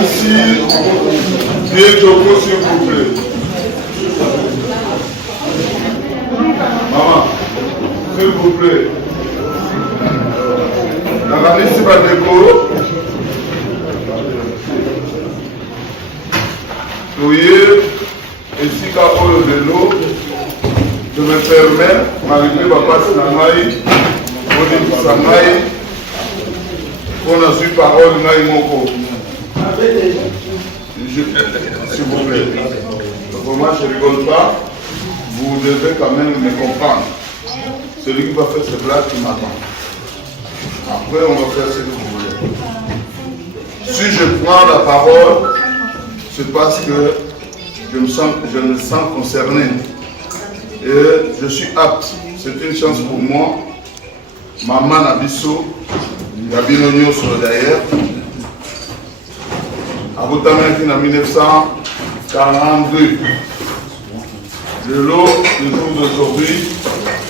ici, bien Joko, s'il vous plaît. Maman, s'il vous plaît. La ici va déco. Soyez ici quand le vélo. Je me permets, malgré papa Sangaï, Olivier Sangaï, qu'on a su parole Naï Moko. S'il vous plaît. Donc, moi, je ne rigole pas. Vous devez quand même me comprendre. Celui qui va faire ce blague qui m'attend. Après, on va faire ce que vous voulez. Si je prends la parole, c'est parce que je me sens concerné. Et je suis apte. C'est une chance pour moi. Maman Nabiso, Gabino sur d'ailleurs. À Boutamen en 1942. Le lot du jour d'aujourd'hui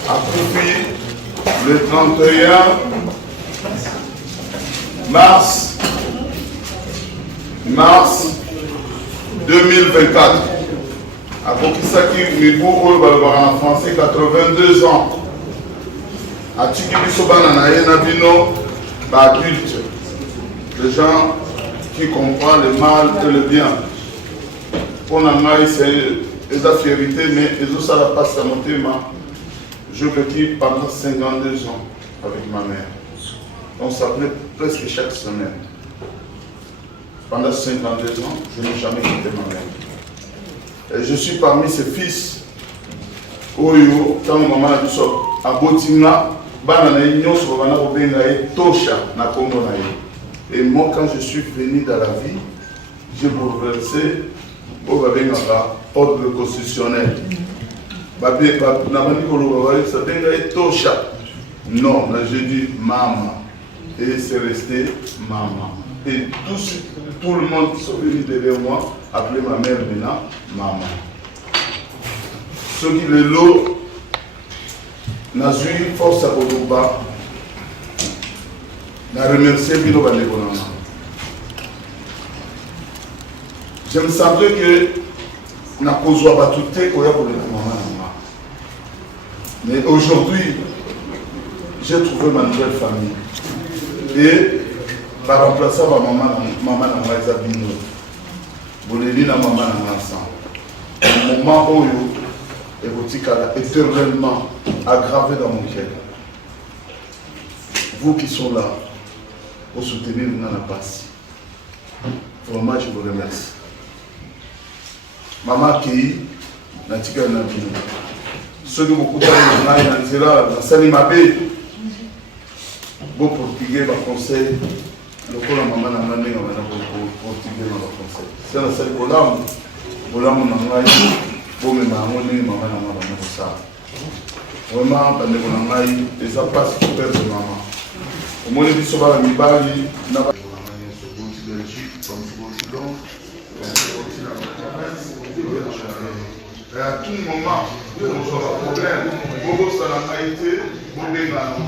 a profité le 31 mars 2024. À Kokisaki, Mibou, en français, 82 ans. À Tikibisoban, Nabino, adulte. Les gens qui comprennent le mal et le bien. Pour Namaï, c'est la fierté, mais ils ont ça la passe à mon thème. Je vécu pendant 52 ans avec ma mère. On s'appelait presque chaque semaine. Pendant 52 ans, je n'ai jamais quitté ma mère. Et je suis parmi ses fils. Oyo, quand maman a dit ça, à Botina, et moi, quand je suis venu dans la vie, j'ai bouleversé l'ordre constitutionnel. Non, j'ai dit maman. Et c'est resté maman. Et tout le monde qui sont venus derrière moi appelait ma mère maintenant maman. Ce qui est l'eau, n'a eu force à Kodoba, n'a remercié Bino Bandekonama. Je me sentais que n'a pas besoin de tout pour le maman. Mais aujourd'hui, j'ai trouvé ma nouvelle famille. Et par remplacer ma maman dans Maïsa Bino, Boléli na maman dans l'ensemble. Le moment où est éternellement aggravé dans mon cœur. Vous qui sont là, pour soutenir Nana Passi. Vraiment, je vous remercie. Maman Kei, Natika Nabino. Ceux qui beaucoup de temps, Salimabé, beau portugais, ma conseil. Le coup, la maman n'a pas de portugais, ma conseil. C'est la seule Bolam, Bolam, on a bon, mais maman, maman, ça. Vraiment, et ça passe pour perdre maman. Au moins, il dit que la Mibali n'a pas de et à tout moment, on aura un problème. Bobo, ça n'a pas été, Bobo, il va nous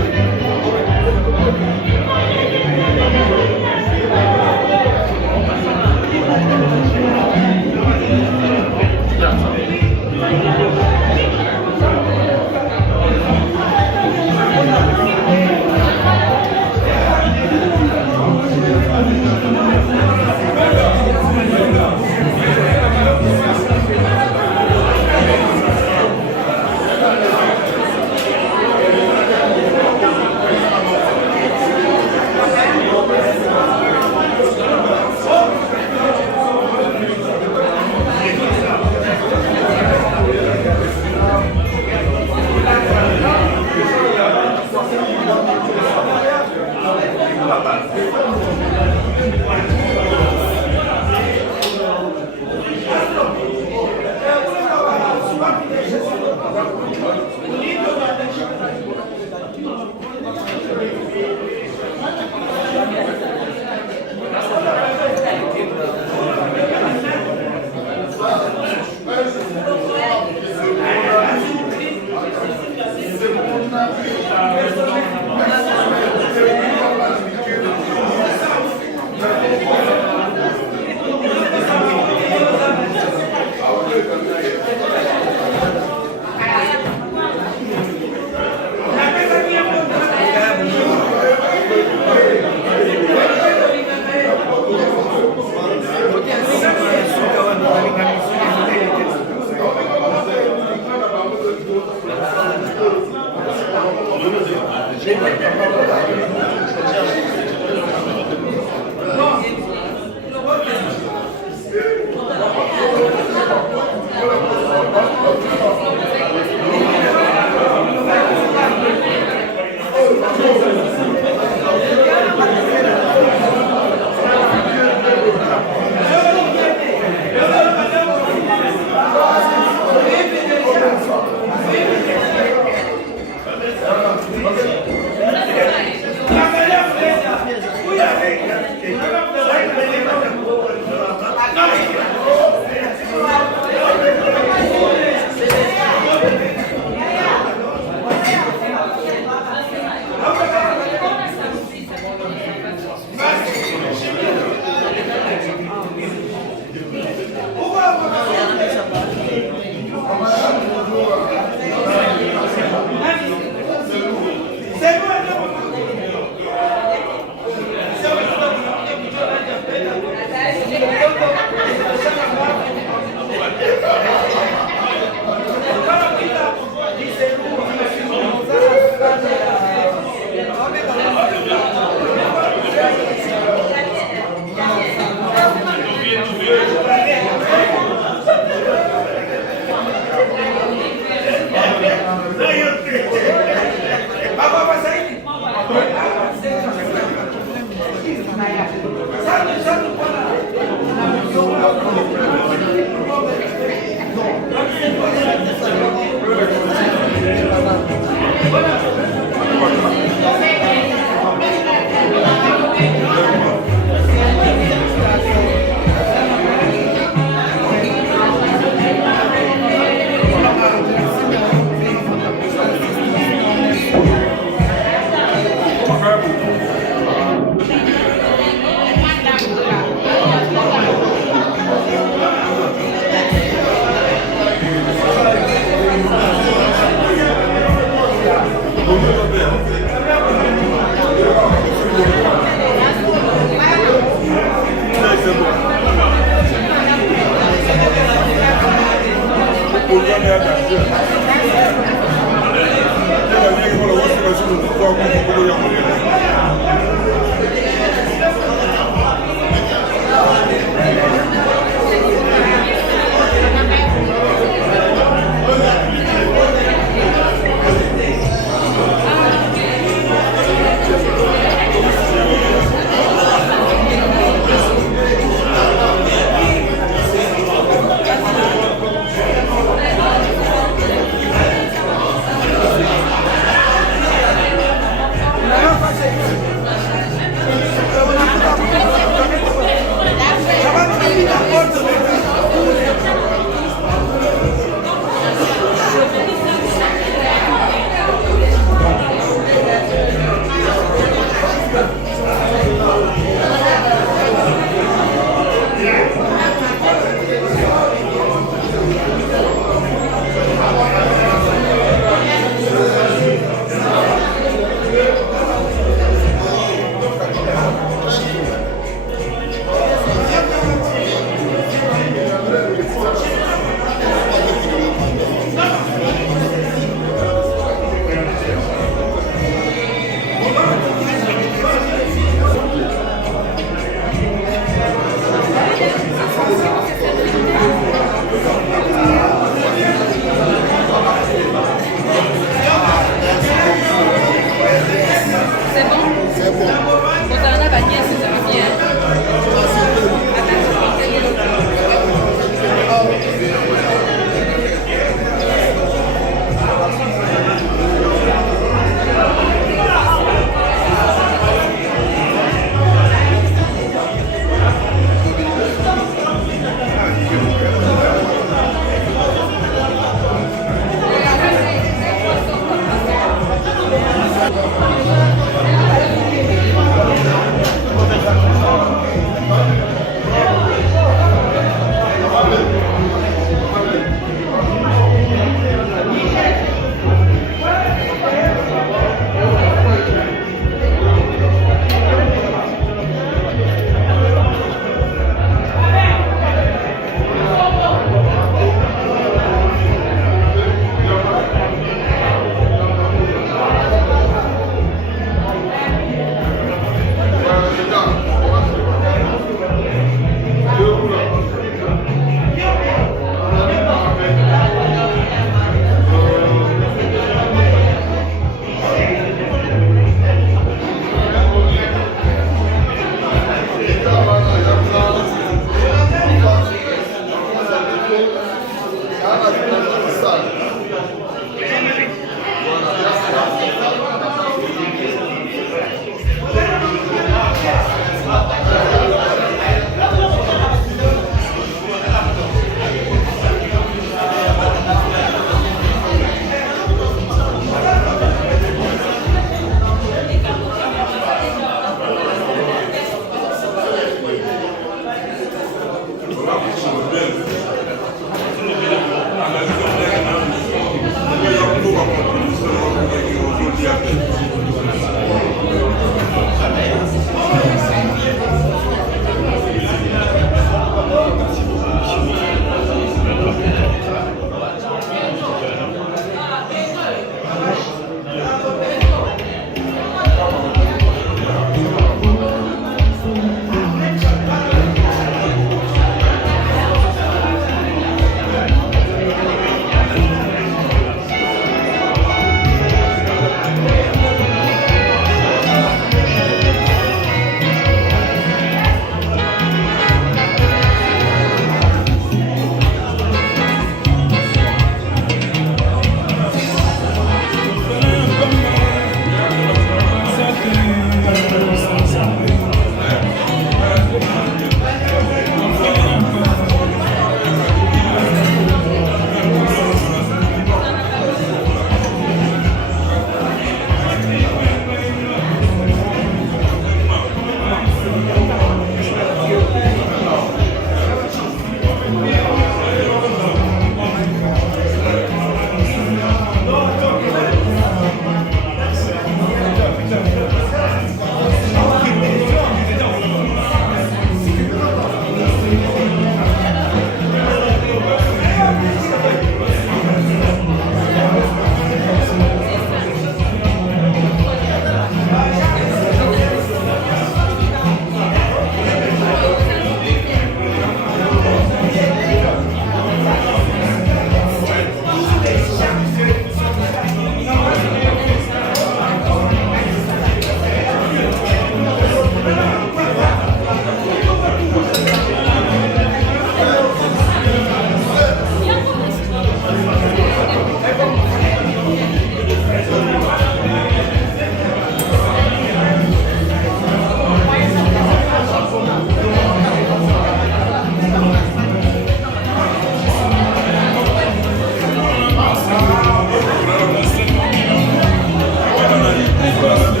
Merci.